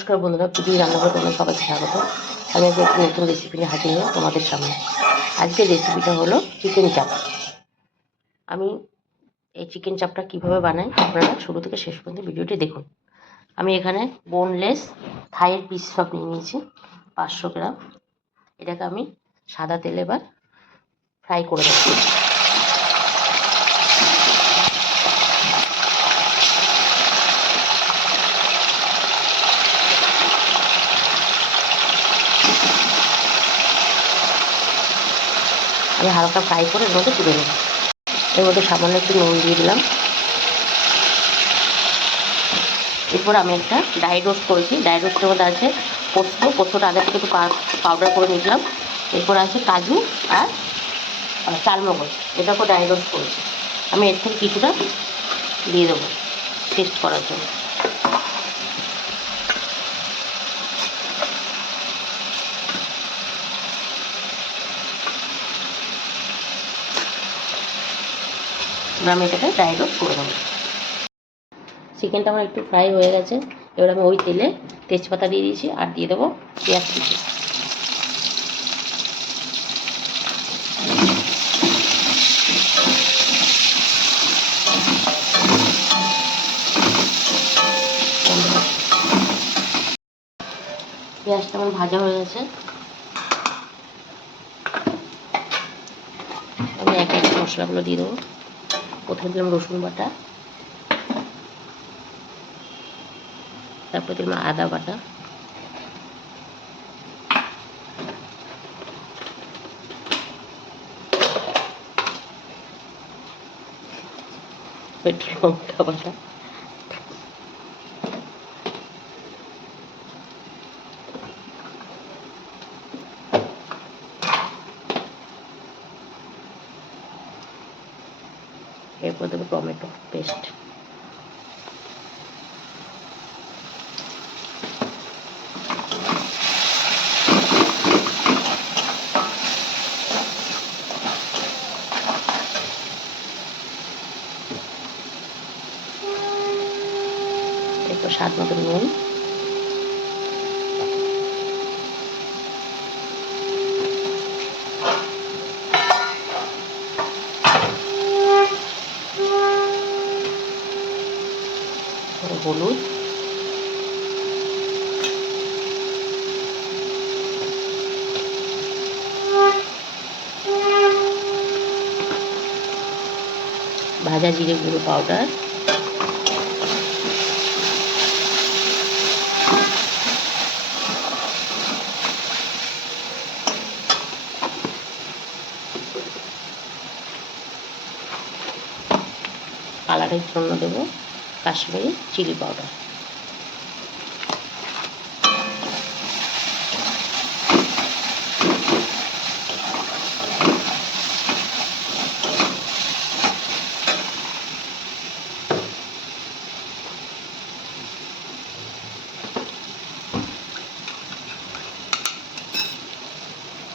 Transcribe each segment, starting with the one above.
নমস্কার বন্ধুরা, পুজোর রান্নাঘরে তোমাদের সবাইকে স্বাগত। আমি আজকে একটি নতুন রেসিপি নিয়ে হাজির হলাম তোমাদের সামনে। আজকের রেসিপিটা হলো চিকেন চাপ। আমি এই চিকেন চাপটা কীভাবে বানাই আপনারা শুরু থেকে শেষ পর্যন্ত ভিডিওটি দেখুন। আমি এখানে বোনলেস থাইয়ের পিস সব নিয়ে নিয়েছি 500 গ্রাম। এটাকে আমি সাদা তেলে এবার ফ্রাই করে দেবো। আমি হালকা ফ্রাই করে এর মধ্যে তুলে নেব। এর মধ্যে সামান্য একটু নুন দিয়ে দিলাম। এরপর আমি একটা ড্রাই রোস্ট করেছি। ড্রাই রোস্টের মধ্যে আছে পোস্তটা আগে থেকে একটু পাউডার করে নিলাম। এরপর আছে কাজু আর চালমগজ, এটাকেও ড্রাই রোস্ট করেছি। আমি এর থেকে কিছুটা দিয়ে দেবো টেস্ট করার জন্য। আমি এটাকে ড্রাই রোস্ট করে দেবো। চিকেনটা আমার একটু ফ্রাই হয়ে গেছে। এবার আমি ওই তেলে তেজপাতা দিয়ে দিয়েছি আর দিয়ে দেবো পেঁয়াজ কুচি। পেঁয়াজটা আমার ভাজা হয়ে গেছে। আমি এক এক মশলাগুলো দিয়ে দেবো। প্রথমে দিলাম রসুন বাটা, তারপর দিলাম আদা বাটা, একটু লঙ্কা বাটা, এরপর দেবো টমেটো পেস্ট। এরপর স্বাদ মতো নুন, হলুদ, ভাজা জিরে গুঁড়ো পাউডার, কালারের জন্য দেবো কাশ্মীরি চিলি পাউডার।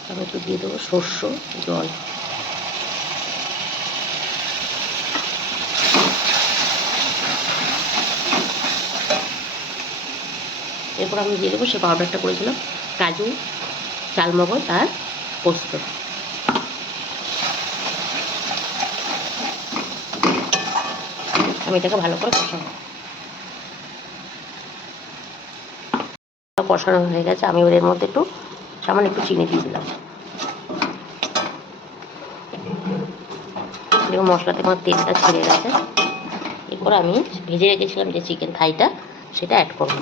আমি একটু দিয়ে দেবো সর্ষ জল। এরপর আমি দিয়ে দেবো সে পাউডারটা করেছিলাম, কাজু, চালমগজ আর পোস্ত। আমি এটাকে ভালো করে কষাবো। কষানো হয়ে গেছে। আমি এর মধ্যে সামান্য একটু চিনি দিয়ে দিলাম। দেখুন মশলাতে আমার তেলটা ছেড়ে গেছে। এরপর আমি ভেজে রেখেছিলাম যে চিকেন থাইটা, সেটা অ্যাড করব।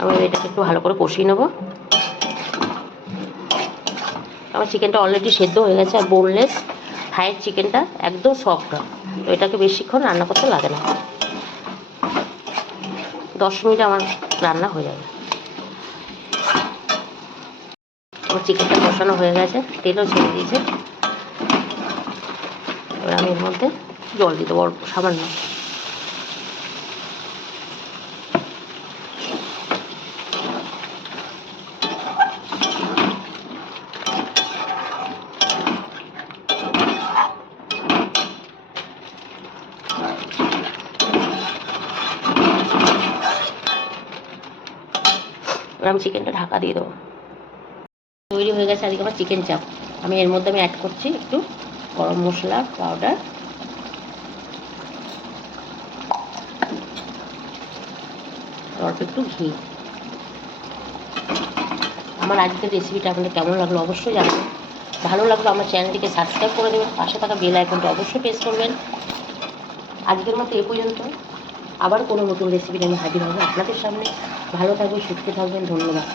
আমি এটাকে একটু ভালো করে কষিয়ে নেব। আমার চিকেনটা অলরেডি সেদ্ধ হয়ে গেছে, আর বোনলেস থাইয়ের চিকেনটা একদম সফট হয়, তো এটাকে বেশিক্ষণ রান্না করতে লাগে না। 10 মিনিট আমার রান্না হয়ে যাবে। আমার চিকেনটা কষানো হয়ে গেছে, তেলও ছেড়ে দিয়েছে। এবার আমি এর মধ্যে জল দিয়ে দেবো অল্প সামান্য। আমি চিকেনটা ঢাকা দিয়ে দেবো। তৈরি হয়ে গেছে আজকে আমার চিকেন চাপ। আমি এর মধ্যে অ্যাড করছি একটু গরম মশলা পাউডার, অল্প একটু ঘি। আমার আজকের রেসিপিটা আপনাদের কেমন লাগলো অবশ্যই জানাবেন। ভালো লাগলো আমার চ্যানেলটিকে সাবস্ক্রাইব করে দেবেন, পাশে থাকা বেল আইকনটা অবশ্যই প্রেস করবেন। আজকের মতো এ পর্যন্ত। আবার কোনো নতুন রেসিপি নিয়ে হাজির হবো আপনাদের সামনে। ভালো থাকবেন, সুস্থ থাকবেন, ধন্যবাদ।